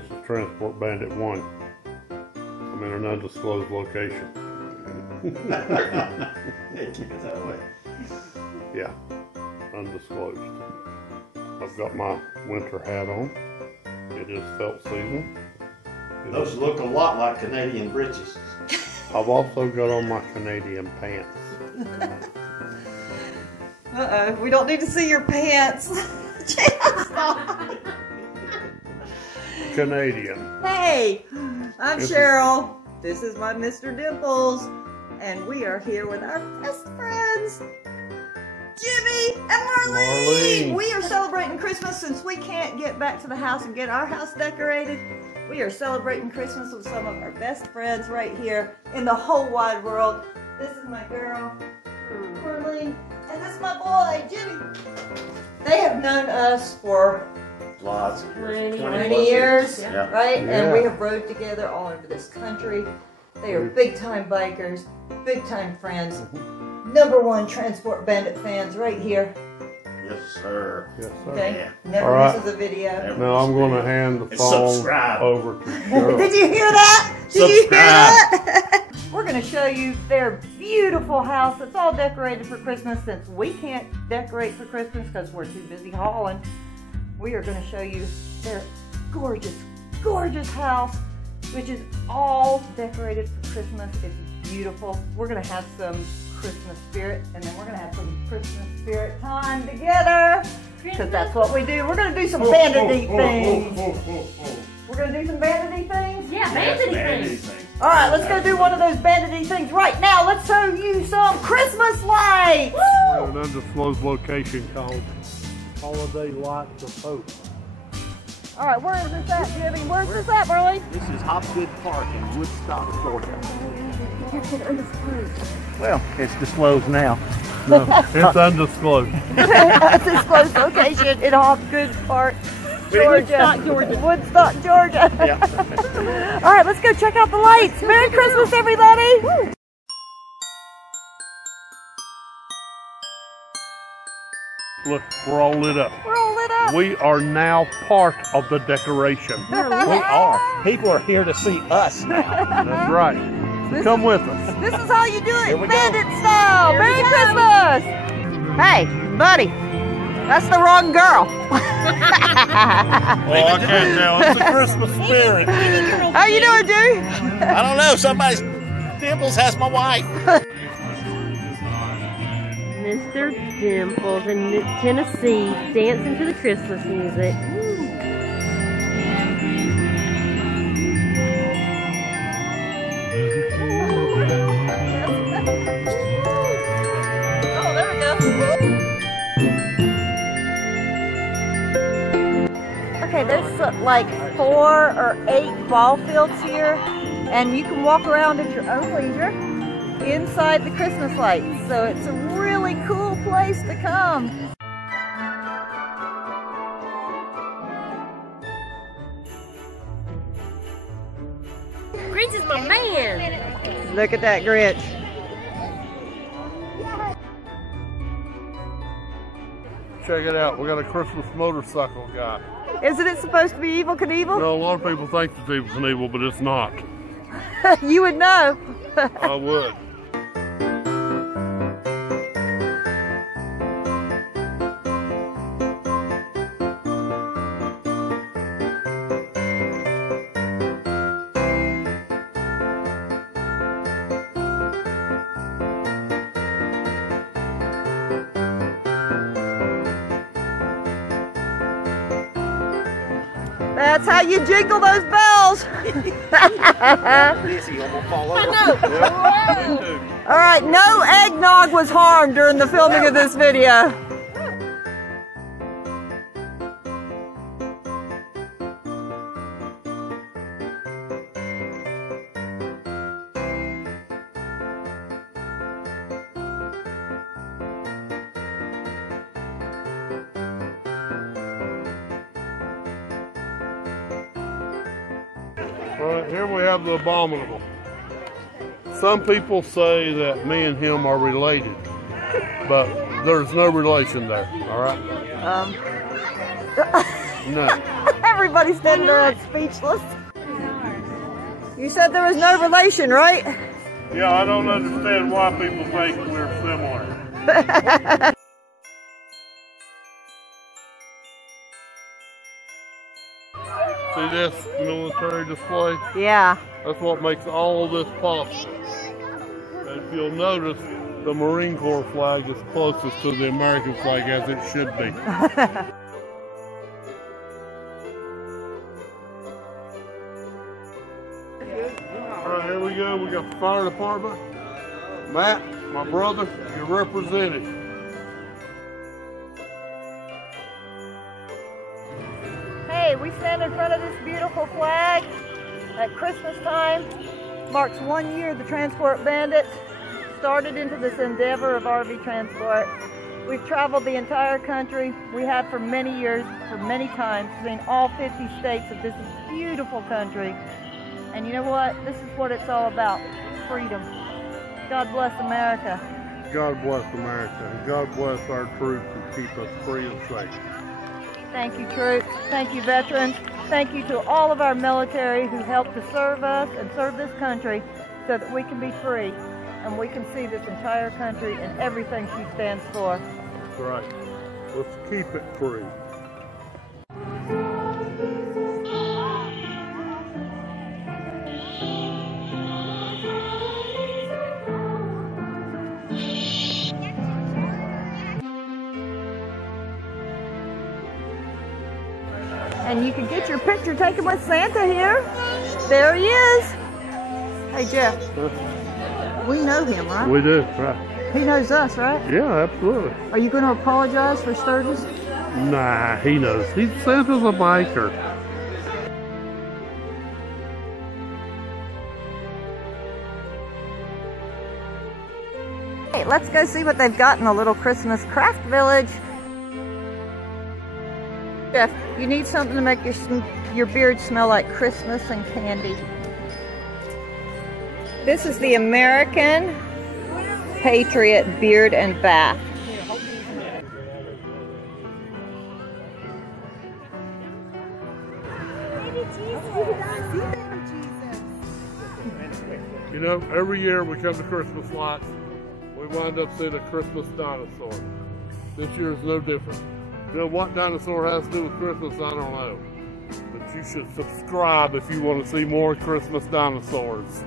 This is Transport Bandit 1. I'm in an undisclosed location. Yeah, undisclosed. I've got my winter hat on. It is felt season. Those look a lot like Canadian breeches. I've also got on my Canadian pants. Uh-oh, we don't need to see your pants. Canadian. Hey, I'm Cheryl. This is my Mr. Dimples. And we are here with our best friends, Jimmy and Marlene. We are celebrating Christmas since we can't get back to the house and get our house decorated. We are celebrating Christmas with some of our best friends right here in the whole wide world. This is my girl, Marlene, and this is my boy, Jimmy. They have known us for lots of years. 20 years, Yeah. right? Yeah. And we have rode together all over this country. They are big-time bikers, big-time friends. #1 Transport Bandit fans right here. Yes, sir. Yes, sir. Okay? Yeah. Never All right. misses a video. Now I'm going to hand the phone subscribe. over to Cheryl. Did you hear that? Did you hear Subscribe. that? We're going to show you their beautiful house that's all decorated for Christmas. Since we can't decorate for Christmas because we're too busy hauling, we are going to show you their gorgeous, gorgeous house, which is all decorated for Christmas. It's beautiful. We're going to have some Christmas spirit, and then we're going to have some Christmas spirit time together, because that's what we do. We're going to do some Bandity things. We're going to do some Bandity things? Yeah, Bandity things. All right, let's go do one of those Bandity things right now. Let's show you some Christmas lights. We're in an undisclosed location called Holiday Lights of Hope. All right, where is this at, Jimmy? Where's this at, Marlene? This is Hobgood Park in Woodstock, Georgia. Well, it's disclosed now. No, it's undisclosed. Undisclosed location in Hobgood Park, Georgia. Woodstock, Georgia. Yeah. All right, let's go check out the lights. Merry Christmas, everybody. Woo. Look, we're all lit up. We're all lit up. We are now part of the decoration. We are. People are here to see us now. That's right. So come with us. This is how you do Here it, we bandit style. Merry Christmas. Hey, buddy, that's the wrong girl. Oh, I can't tell. It's the Christmas spirit. How you doing, dude? I don't know. Somebody's Dimples has my wife. Mr. Dimples in Tennessee dancing to the Christmas music. Oh, there we go. Okay, there's like 4 or 8 ball fields here, and you can walk around at your own leisure inside the Christmas lights. So it's a really cool place to come. Grinch is my man. Look at that Grinch. Check it out. We got a Christmas motorcycle guy. Isn't it supposed to be Evel Knievel? No, a lot of people think it's Evil Knievel, but it's not. You would know. I would. That's how you jingle those bells. Lizzie will fall over. All right, no eggnog was harmed during the filming of this video. Right, here we have the abominable. Some people say that me and him are related, but There's no relation there, all right? No. Everybody's standing there speechless. You said there was no relation, right? Yeah, I don't understand why people think we're similar. See this military display? Yeah. That's what makes all of this possible. And if you'll notice, the Marine Corps flag is closest to the American flag as it should be. Alright, here we go. We got the fire department. Matt, my brother, you're represented. Hey, we stand in front of this beautiful flag at Christmas time. Marks 1 year the Transport Bandits started into this endeavor of RV transport. We've traveled the entire country. We have for many years, for many times, seen all 50 states of this beautiful country. And you know what? This is what it's all about, freedom. God bless America. God bless America, and God bless our troops who keep us free and safe. Thank you, troops. Thank you, veterans. Thank you to all of our military who helped to serve us and serve this country so that we can be free and we can see this entire country and everything she stands for. That's right. Let's keep it free. And you can get your picture taken with Santa here. There he is. Hey, Jeff. We know him, right? We do, right. He knows us, right? Yeah, absolutely. Are you going to apologize for Sturgis? Nah, he knows. Santa's a biker. Hey, let's go see what they've got in the little Christmas craft village. Jeff, you need something to make your beard smell like Christmas and candy. This is the American Patriot Beard and Bath. You know, every year we come to Christmas lights, we wind up seeing a Christmas dinosaur. This year is no different. You know what dinosaur has to do with Christmas? I don't know. But you should subscribe if you want to see more Christmas dinosaurs.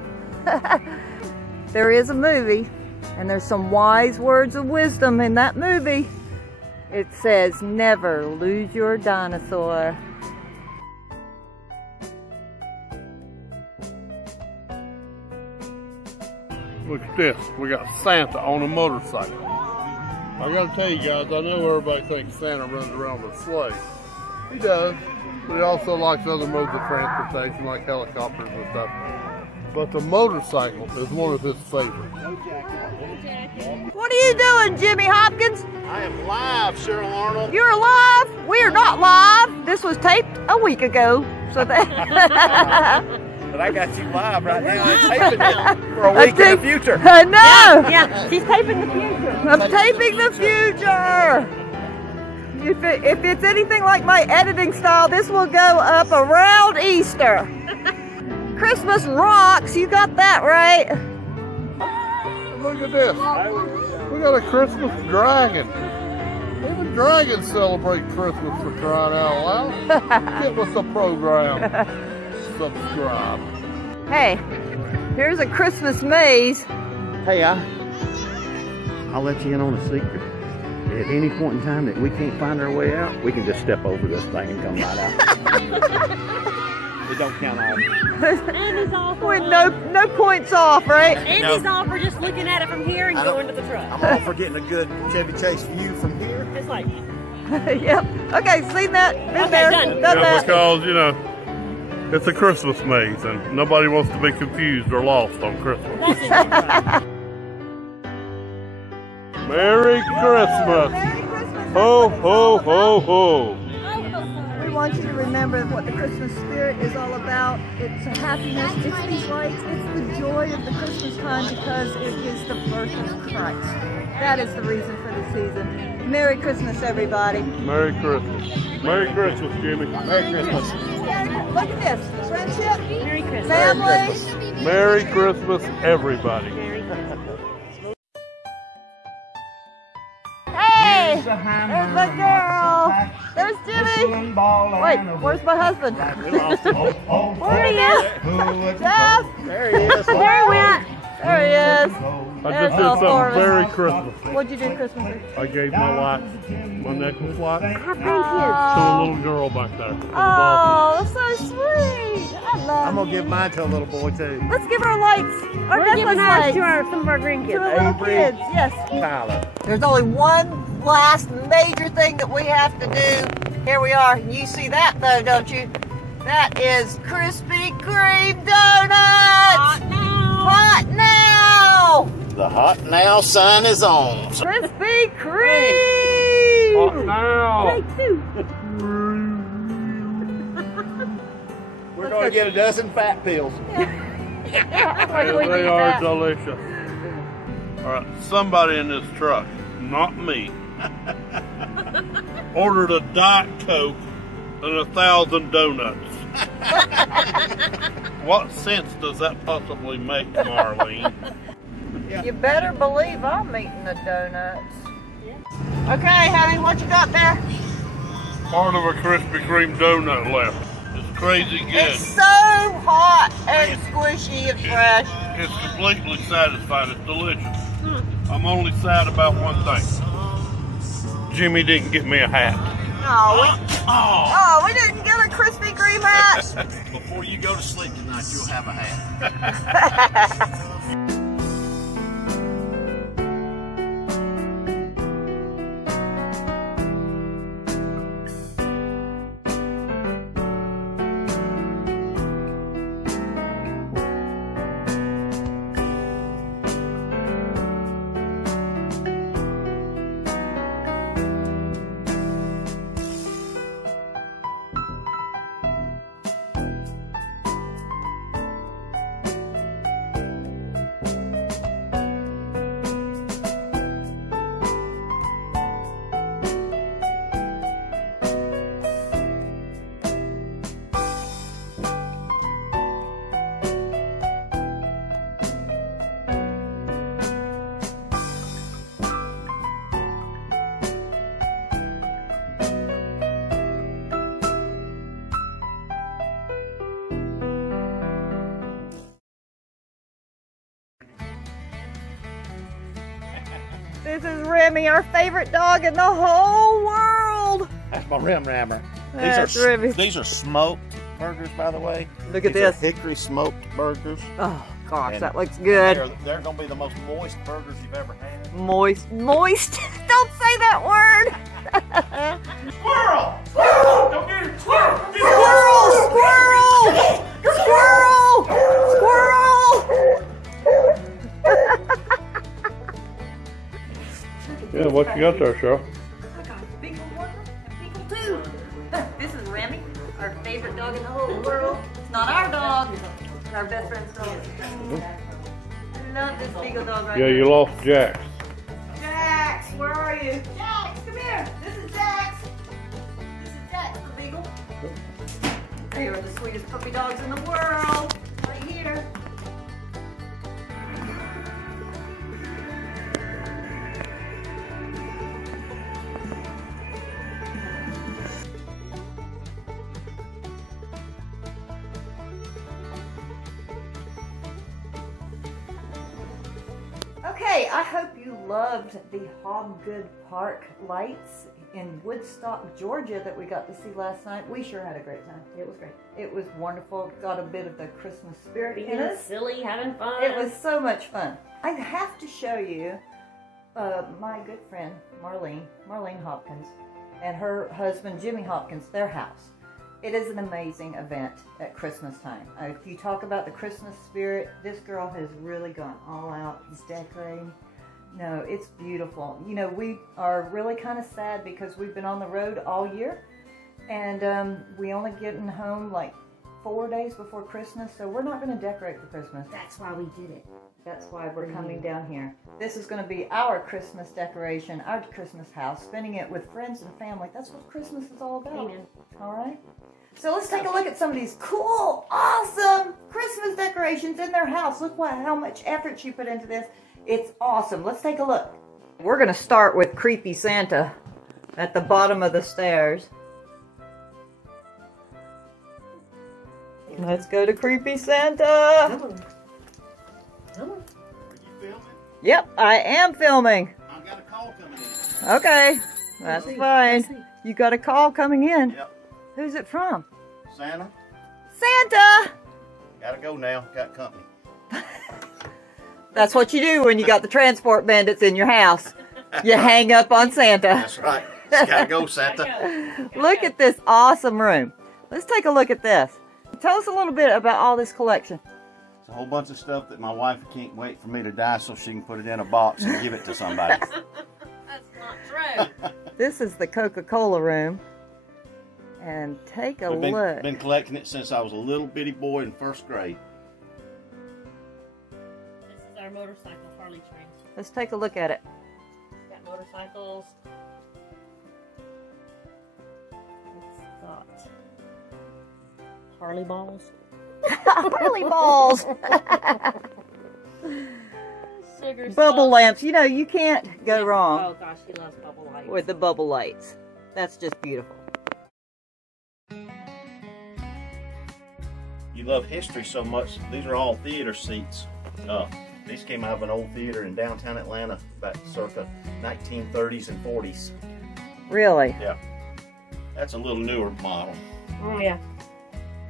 There is a movie, and there's some wise words of wisdom in that movie. It says, never lose your dinosaur. Look at this. We got Santa on a motorcycle. I gotta tell you guys, I know everybody thinks Santa runs around with a sleigh. He does, but he also likes other modes of transportation like helicopters and stuff. But the motorcycle is one of his favorites. What are you doing, Jimmy Hopkins? I am live, Cheryl Arnold. You're live? We are not live. This was taped a week ago. So that But I got you live right now. I'm taping it for a week in the future. I know. Yeah, she's taping the future. I'm taping the future. If it's anything like my editing style, this will go up around Easter. Christmas rocks. You got that right. Look at this. We got a Christmas dragon. Even dragons celebrate Christmas, for crying out loud. Get with the program. Subscribe. Hey, here's a Christmas maze. Hey, I'll let you in on a secret. At any point in time that we can't find our way out, we can just step over this thing and come right out. It don't count on. And he's all for With no points off, right? And he's all for just looking at it from here and going to the truck. I'm all for getting a good Chevy Chase view from here. It's like, Yep. Okay, seen that. Been Okay, there. done. Done Yeah, that. because, you know, it's a Christmas maze and nobody wants to be confused or lost on Christmas. that's it. Merry Christmas! Merry Christmas. Ho, ho, ho, ho! We want you to remember what the Christmas spirit is all about. It's happiness, it's these lights, it's the joy of the Christmas time because it is the birth of Christ. That is the reason for the season. Merry Christmas, everybody. Merry Christmas. Merry Christmas, Jimmy. Merry Christmas. Look at this. Friendship, Merry Christmas. family. Merry Christmas, everybody. Hey, there's the girl. There's Jimmy. Wait, where's my husband? We lost him. Where he is? Jeff. There he is. There he went. There he is. I just did something very Christmas. What'd you do Christmas? I gave my watch, my necklace watch, to Have a grandkids. little girl back there. Oh, that's so sweet. I love I'm gonna give mine to a little boy too. Let's give our lights, our We're giving necklace ours lights to some of our to grandkids. the little Avery. kids. Yes. Tyler. There's only one last major thing that we have to do. Here we are. You see that though, don't you? That is Krispy Kreme donuts. Hot now. The hot now sign is on. Krispy Kreme. Hot now. Take two. We're going to get a dozen fat pills. They are delicious. All right, somebody in this truck, not me, ordered a Diet Coke and 1,000 donuts. What sense does that possibly make, Marlene? You better believe I'm eating the donuts. Okay, honey, what you got there? Part of a Krispy Kreme donut left. It's crazy good. It's so hot and squishy and fresh. It's completely satisfied. It's delicious. I'm only sad about one thing. Jimmy didn't get me a hat. Oh, we didn't get a Krispy Kreme hat. Before you go to sleep tonight, you'll have a hat. This is Remy, our favorite dog in the whole world. That's my rim rammer. That's Remy. These are smoked burgers, by the way. Look at These are this. Hickory smoked burgers. Oh, gosh, And that looks good. They're going to be the most moist burgers you've ever had. Moist. Moist. Don't say that word. Squirrel! Squirrel! Don't get it! Squirrel! Squirrel! Squirrel! Squirrel! Squirrel! Yeah, what you got there, Cheryl? I got a big one and big one too. This is Remy, our favorite dog in the whole world. It's not our dog, it's our best friend's dog. I love this beagle dog right Yeah, here. you lost Jax. Jax, where are you? Jax, come here. This is Jax. This is Jax, the beagle. They are the sweetest puppy dogs in the world. Right here. Okay, I hope you loved the Hobgood Park lights in Woodstock, Georgia that we got to see last night. We sure had a great time. It was great. It was wonderful. Got a bit of the Christmas spirit in Being us. silly, having fun. It was so much fun. I have to show you my good friend Marlene Hopkins, and her husband Jimmy Hopkins, their house. It is an amazing event at Christmas time. If you talk about the Christmas spirit, this girl has really gone all out. She's decorating. No, it's beautiful. You know, we are really kind of sad because we've been on the road all year. And we only getting home like 4 days before Christmas, so we're not going to decorate for Christmas. That's why we did it. That's why we're coming down here. This is going to be our Christmas decoration, our Christmas house, spending it with friends and family. That's what Christmas is all about. Amen. All right? So let's take a look at some of these cool, awesome Christmas decorations in their house. Look how much effort she put into this. It's awesome. Let's take a look. We're going to start with Creepy Santa at the bottom of the stairs. Let's go to Creepy Santa. Come on. Come on. Are you filming? Yep, I am filming. I've got a call coming in. Okay, that's fine. You got a call coming in. Yep. Who's it from? Santa? Santa! Gotta go now. Got company. That's what you do when you got the Transport Bandits in your house. You hang up on Santa. That's right. Just gotta go, Santa. Look at this awesome room. Let's take a look at this. Tell us a little bit about all this collection. It's a whole bunch of stuff that my wife can't wait for me to die so she can put it in a box and give it to somebody. That's not true. This is the Coca-Cola room. And take a look. Been collecting it since I was a little bitty boy in first grade. This is our motorcycle Harley train. Let's take a look at it. Got motorcycles. It's got Harley balls. Harley balls. Sugar Bubble stuff. lamps. You know, you can't go wrong Oh gosh, he loves bubble lights. with the bubble lights. That's just beautiful. You love history so much. These are all theater seats. These came out of an old theater in downtown Atlanta back circa 1930s and 40s. Really? Yeah. That's a little newer model. Oh yeah.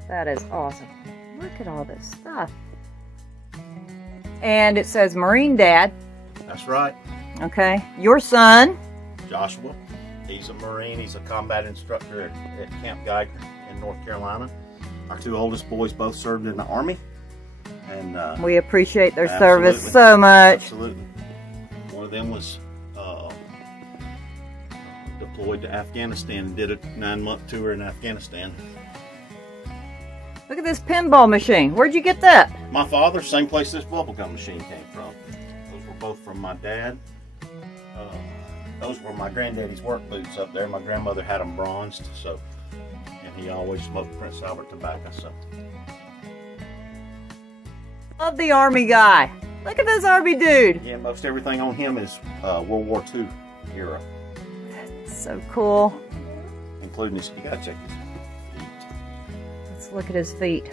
That is awesome. Look at all this stuff. And it says Marine Dad. That's right. Okay. Your son. Joshua. He's a Marine. He's a combat instructor at Camp Geiger in North Carolina. Our two oldest boys both served in the Army. And We appreciate their absolutely. service so much. Absolutely. One of them was deployed to Afghanistan and did a 9-month tour in Afghanistan. Look at this pinball machine. Where'd you get that? My father, same place this bubblegum machine came from. Those were both from my dad. Those were my granddaddy's work boots up there. My grandmother had them bronzed, so, and he always smoked Prince Albert tobacco, so. Love the Army guy. Look at this Army dude. Yeah, most everything on him is World War II era. So cool. Including his, you gotta check his feet. Let's look at his feet.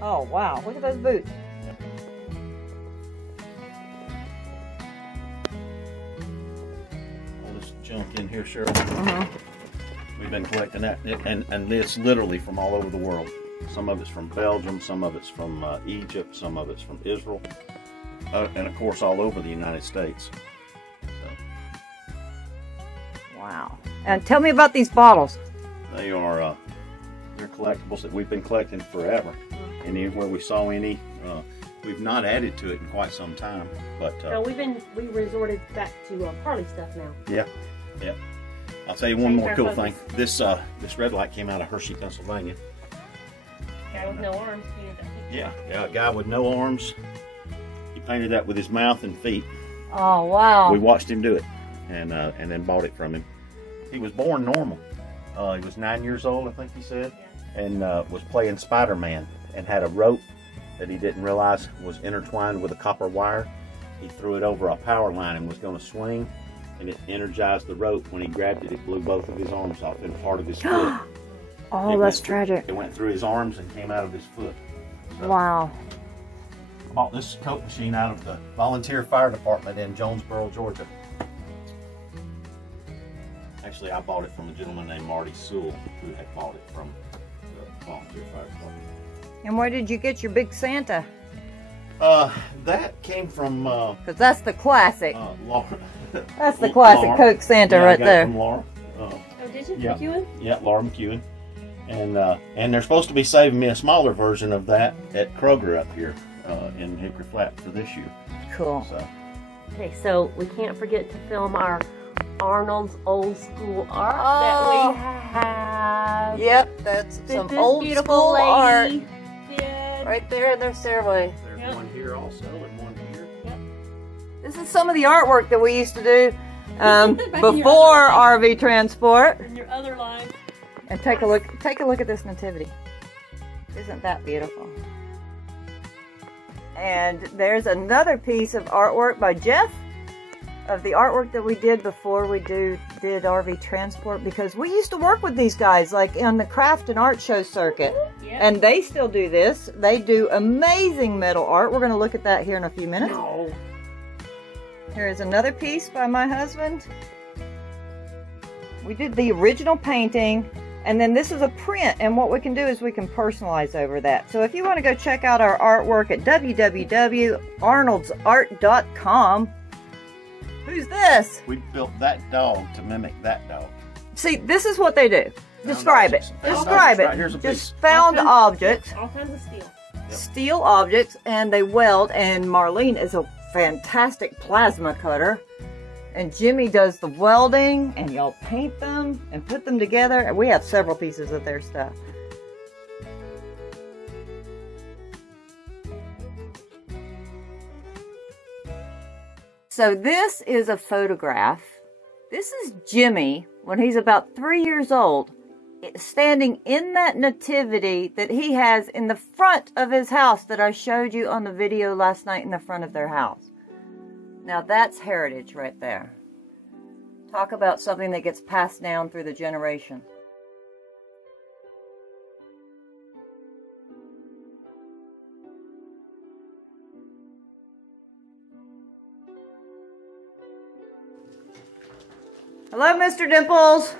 Oh wow, look at those boots. All this junk in here, Cheryl. We've been collecting that, and it's literally from all over the world. Some of it's from Belgium, some of it's from Egypt, some of it's from Israel, and of course all over the United States. So, Wow. And tell me about these bottles. they are they're collectibles that we've been collecting forever. Anywhere we saw any, we've not added to it in quite some time. But So we resorted back to Harley stuff now. yeah. I'll tell you one more our cool focus. thing. This red light came out of Hershey, Pennsylvania. Guy with no arms. Yeah, a guy with no arms. He painted that with his mouth and feet. Oh wow. We watched him do it, and then bought it from him. He was born normal. He was 9 years old, I think he said, and was playing Spider-Man and had a rope that he didn't realize was intertwined with a copper wire. He threw it over a power line and was going to swing, and it energized the rope. When he grabbed it, it blew both of his arms off and part of his foot. Oh, that's tragic. It went through his arms and came out of his foot. So, Wow. I bought this Coke machine out of the volunteer fire department in Jonesboro, Georgia. Actually, I bought it from a gentleman named Marty Sewell, who had bought it from the volunteer fire department. And where did you get your big Santa? That came from Because that's the classic. Laura. That's the classic Laura. Coke Santa Yeah, I right got it there. from Laura. Oh, did you? Yeah. McEwen? Yeah, Laura McEwen. And they're supposed to be saving me a smaller version of that at Kroger up here in Hickory Flat for this year. Cool. So Okay, so we can't forget to film our Arnold's old school art that we have. Yep, that's That some this old beautiful school art lady did. right there in their stairway. There's one here also and one here. This is some of the artwork that we used to do in your before RV transport. In your other life. And take a look at this nativity. Isn't that beautiful? And there's another piece of artwork by Jeff of the artwork that we did before we did RV transport, because we used to work with these guys like on the craft and art show circuit. Yep. And they still do this. They do amazing metal art. We're going to look at that here in a few minutes. No. Here is another piece by my husband. We did the original painting, and then this is a print, and what we can do is we can personalize over that. So if you want to go check out our artwork at www.arnoldsart.com. Who's this? We built that dog to mimic that dog. See, this is what they do. Describe it. Describe Right, here's a it. piece. Just found objects, All kinds of steel. steel objects, and they weld, and Marlene is a fantastic plasma cutter. And Jimmy does the welding, and y'all paint them and put them together. And we have several pieces of their stuff. So this is a photograph. This is Jimmy when he's about 3 years old, standing in that nativity that he has in the front of his house that I showed you on the video last night in the front of their house. Now that's heritage right there. Talk about something that gets passed down through the generation. Hello, Mr. Dimples.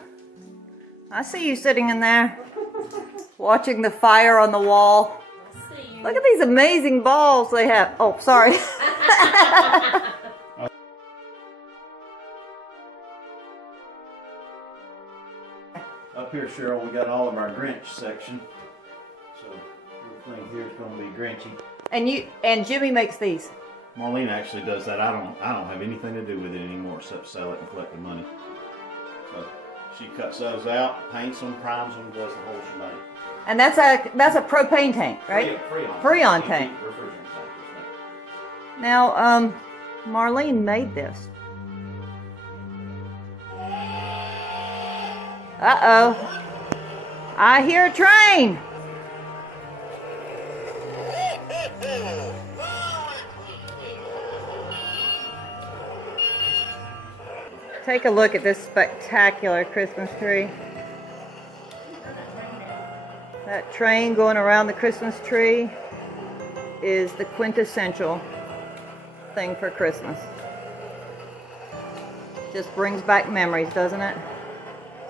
I see you sitting in there, watching the fire on the wall. Look at these amazing balls they have. Oh, sorry. Up here, Cheryl, we got all of our Grinch section. So everything here is going to be Grinchy. And Jimmy makes these. Marlene actually does that. I don't have anything to do with it anymore except sell it and collect the money. So she cuts those out, paints them, primes them, does the whole shebang. And that's a propane tank, right? Freon tank. Refrigerant tank. Now, Marlene made this. Uh-oh. I hear a train. Take a look at this spectacular Christmas tree. That train going around the Christmas tree is the quintessential thing for Christmas. Just brings back memories, doesn't it?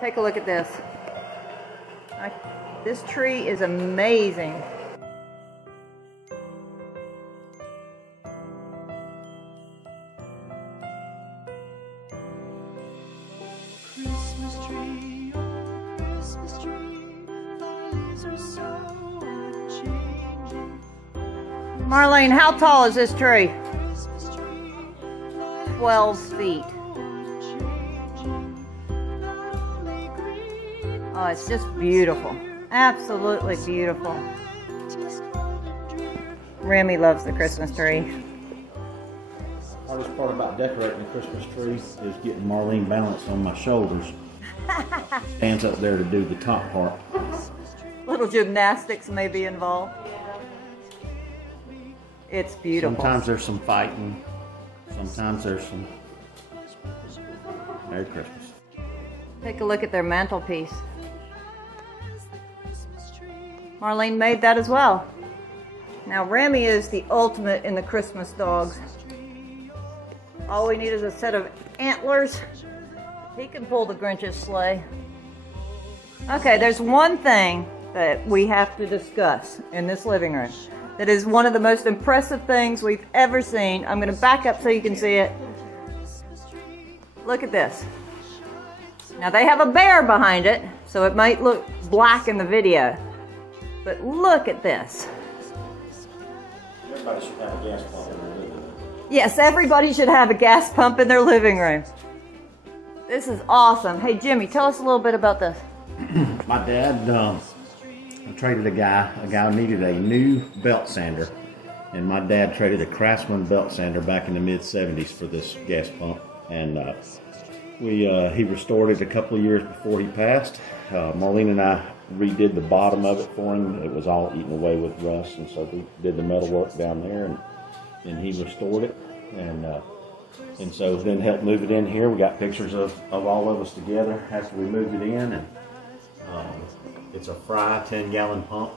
Take a look at this. This tree is amazing. Marlene, how tall is this tree? 12 feet. Oh, it's just beautiful. Absolutely beautiful. Remy loves the Christmas tree. Hardest part about decorating the Christmas tree is getting Marlene balanced on my shoulders. Stands up there to do the top part. Little gymnastics may be involved. It's beautiful. Sometimes there's some fighting. Sometimes there's some... Merry Christmas. Take a look at their mantelpiece. Marlene made that as well. Now Remy is the ultimate in the Christmas dogs. All we need is a set of antlers. He can pull the Grinch's sleigh. Okay, there's one thing that we have to discuss in this living room. That is one of the most impressive things we've ever seen. I'm going to back up so you can see it. Look at this. Now they have a bear behind it, so it might look black in the video. But look at this. Everybody should have a gas pump in their living room. Yes, everybody should have a gas pump in their living room. This is awesome. Hey, Jimmy, tell us a little bit about this. My dad traded a guy who needed a new belt sander, and my dad traded a Craftsman belt sander back in the mid-70s for this gas pump, and he restored it a couple of years before he passed. Marlene and I redid the bottom of it for him. It was all eaten away with rust, and so we did the metal work down there, and he restored it, and so then helped move it in here. We got pictures of all of us together after we moved it in, and it's a Fry 10-gallon pump.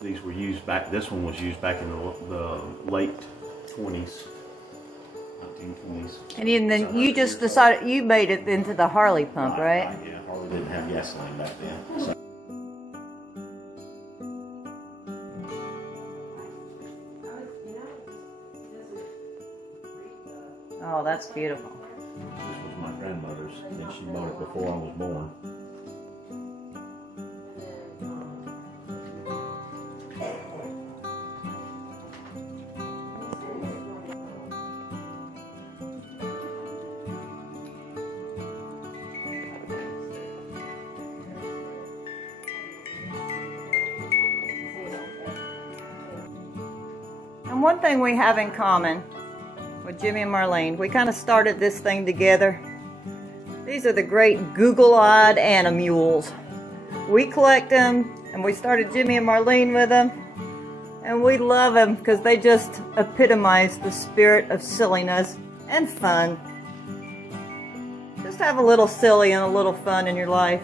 These were used back. This one was used back in the late 1920s. And then you just decided you made it into the Harley pump, right? Yeah, Harley didn't have gasoline back then. So. Oh, that's beautiful. This was my grandmother's, and she bought it before I was born. And one thing we have in common with Jimmy and Marlene, we kind of started this thing together. These are the great Google-eyed animules. We collect them, and we started Jimmy and Marlene with them, and we love them because they just epitomize the spirit of silliness and fun. Just have a little silly and a little fun in your life.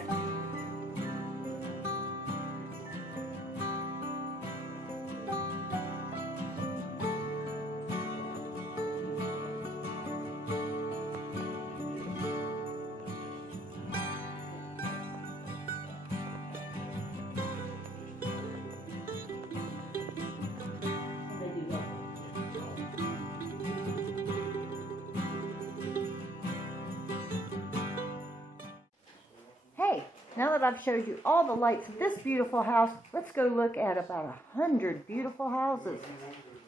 Hey, now that I've showed you all the lights of this beautiful house, let's go look at about 100 beautiful houses.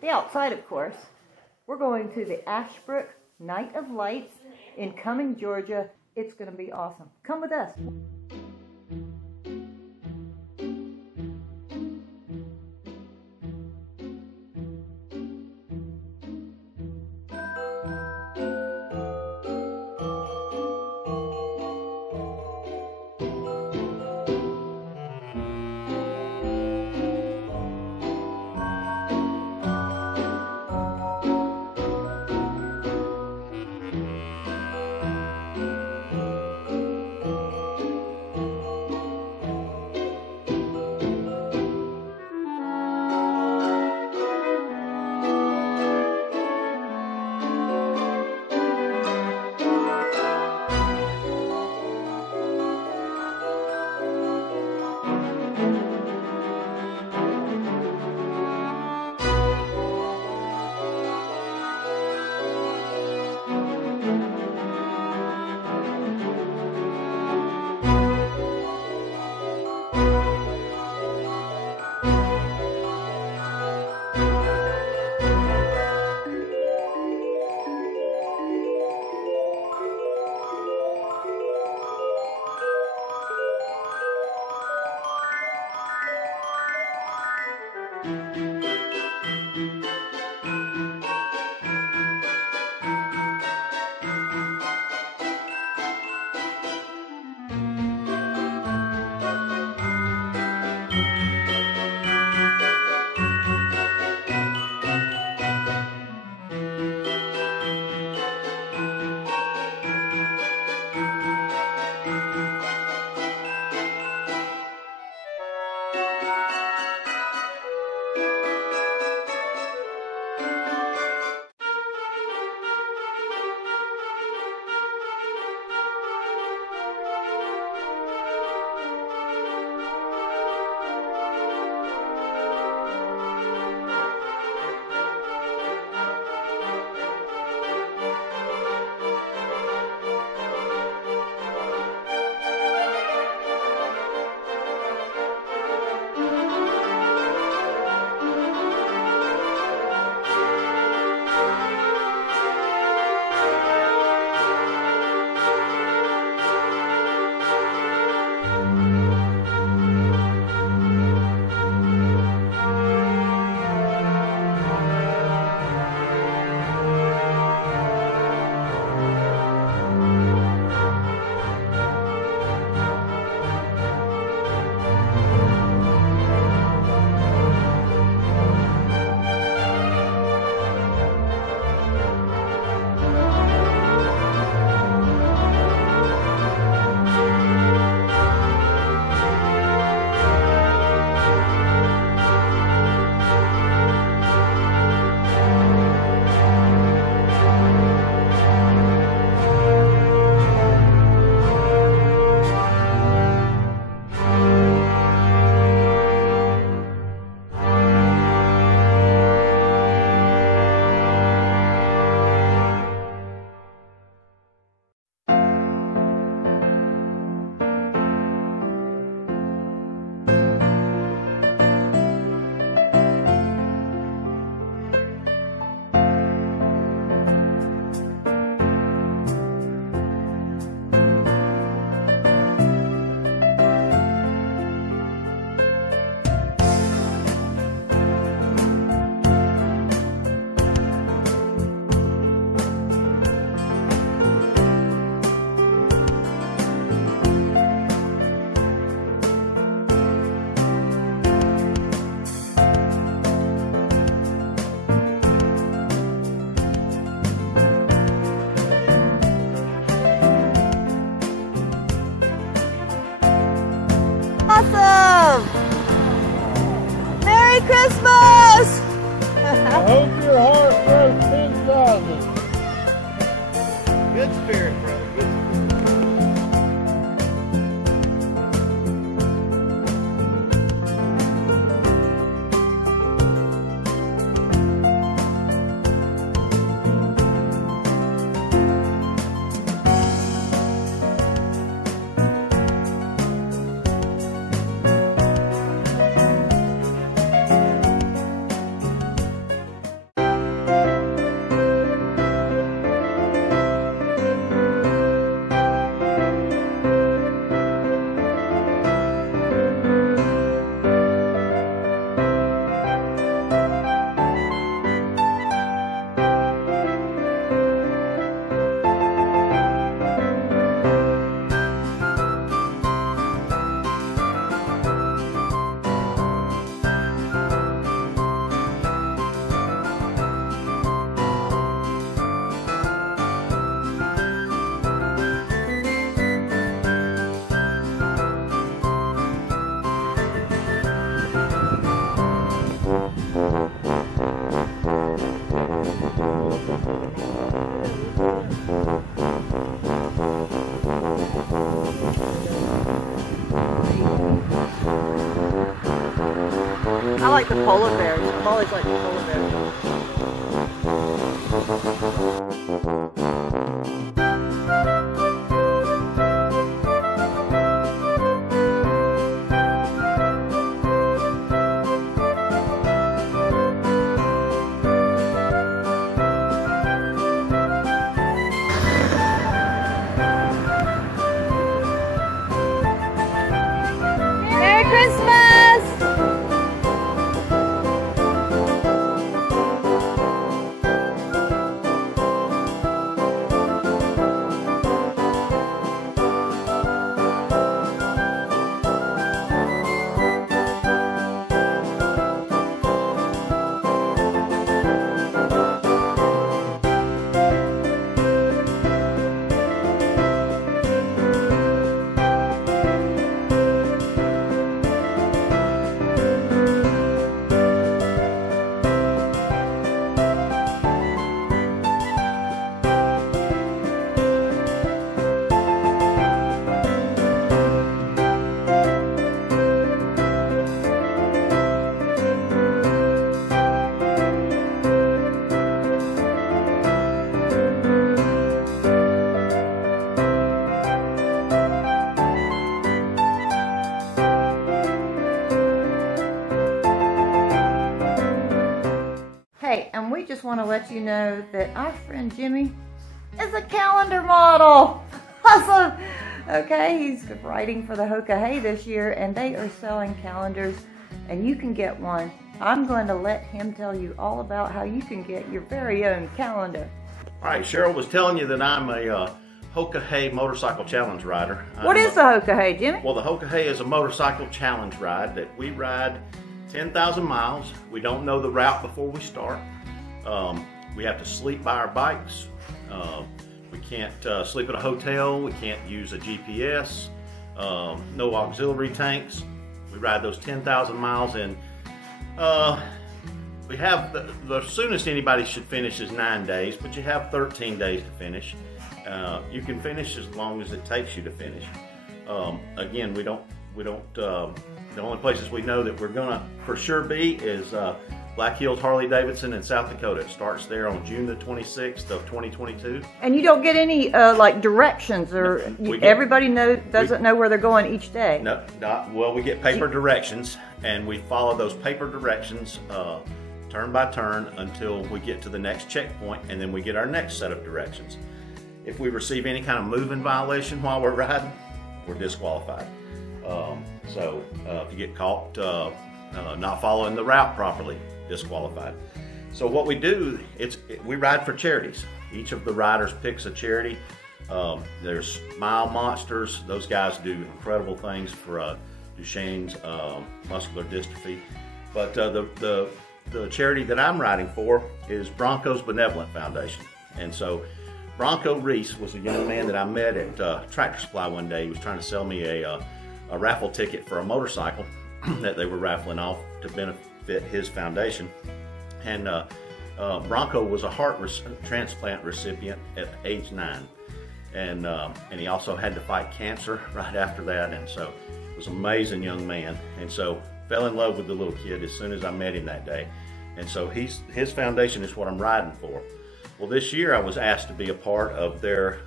The outside, of course. We're going to the Ashebrook Night of Lights in Cumming, Georgia. It's going to be awesome. Come with us. Good spirit, brother. Good spirit. I like the polar bears. I've always liked the polar bears. Merry Christmas! Hey, and we just want to let you know that our friend Jimmy is a calendar model. Awesome. Okay, he's writing for the Hoka Hey this year, and they are selling calendars, and you can get one. I'm going to let him tell you all about how you can get your very own calendar. All right, Cheryl was telling you that I'm a Hoka Hey motorcycle challenge rider. What is the Hoka Hey, Jimmy? Well, the Hoka Hey is a motorcycle challenge ride that we ride 10,000 miles. We don't know the route before we start. We have to sleep by our bikes. We can't sleep at a hotel. We can't use a GPS. No auxiliary tanks. We ride those 10,000 miles, and we have the soonest anybody should finish is 9 days, but you have 13 days to finish. You can finish as long as it takes you to finish. Again, we don't. The only places we know that we're gonna for sure be is Black Hills Harley Davidson in South Dakota. It starts there on June the 26th of 2022. And you don't get any like directions, or everybody doesn't know where they're going each day? No, well, we get paper directions, and we follow those paper directions turn by turn until we get to the next checkpoint, and then we get our next set of directions. If we receive any kind of moving violation while we're riding, we're disqualified. So if you get caught not following the route properly, disqualified. So what we do, we ride for charities. Each of the riders picks a charity. There's Smile Monsters. Those guys do incredible things for Duchenne's muscular dystrophy. But the charity that I'm riding for is Bronco's Benevolent Foundation. And so Bronco Reese was a young man that I met at Tractor Supply one day. He was trying to sell me a raffle ticket for a motorcycle that they were raffling off to benefit his foundation. And Bronco was a heart transplant recipient at age 9. and he also had to fight cancer right after that, and so was an amazing young man, and so fell in love with the little kid as soon as I met him that day. And so his foundation is what I'm riding for. Well, this year I was asked to be a part of their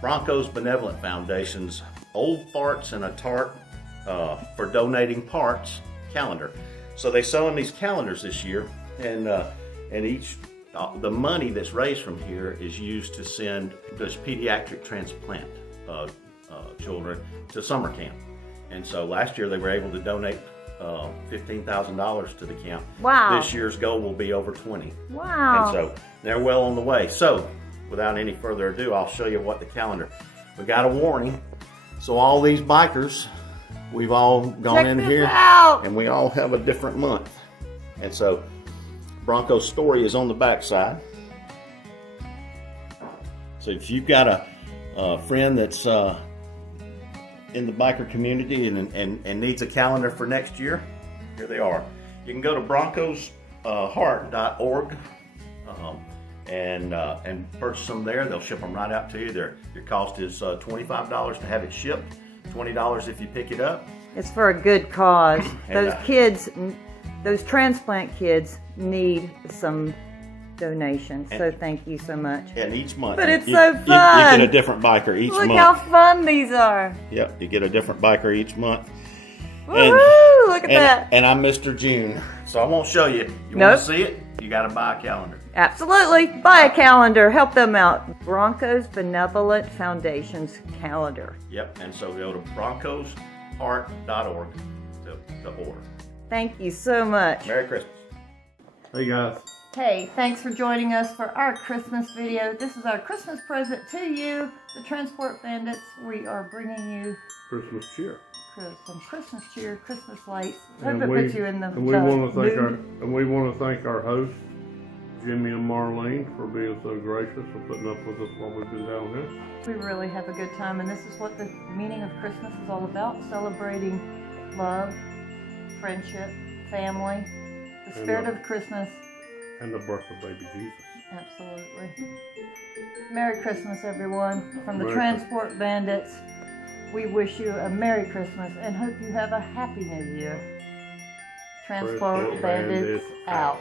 Broncos Benevolent Foundation's Old Farts in a Tart for Donating Parts calendar. So they're selling these calendars this year, and the money that's raised from here is used to send those pediatric transplant children to summer camp. And so last year they were able to donate $15,000 to the camp. Wow. This year's goal will be over 20. Wow. And so they're well on the way. So without any further ado, I'll show you what the calendar. We got a warning. So all these bikers, we've all gone in here and we all have a different month. And so Bronco's story is on the back side. So if you've got a friend that's in the biker community and needs a calendar for next year, here they are. You can go to broncosheart.org and purchase them there. They'll ship them right out to you. Your cost is $25 to have it shipped, $20 if you pick it up. It's for a good cause. Those kids, those transplant kids need some donations, so thank you so much. And each month. But it's so fun. You get a different biker each month. Look how fun these are. Yep, you get a different biker each month. Woohoo! Look at that. And I'm Mr. June, so I won't show you. You want to see it? You got to buy a calendar. Absolutely. Buy a calendar. Help them out. Broncos Benevolent Foundation's calendar. Yep, and so go to broncosheart.org to order. Thank you so much. Merry Christmas. Hey guys. Hey, thanks for joining us for our Christmas video. This is our Christmas present to you, the Transport Bandits. We are bringing you Christmas cheer. some Christmas cheer, Christmas lights. And Hope it we puts you in the we want to thank mood. we want to thank our hosts, Jimmy and Marlene, for being so gracious and putting up with us while we've been down here. We really have a good time, and this is what the meaning of Christmas is all about: celebrating love, friendship, family, the spirit of Christmas. And the birth of baby Jesus. Absolutely. Merry Christmas, everyone. From the Merry Transport Bandits, we wish you a Merry Christmas and hope you have a Happy New Year. Transport Bandits out.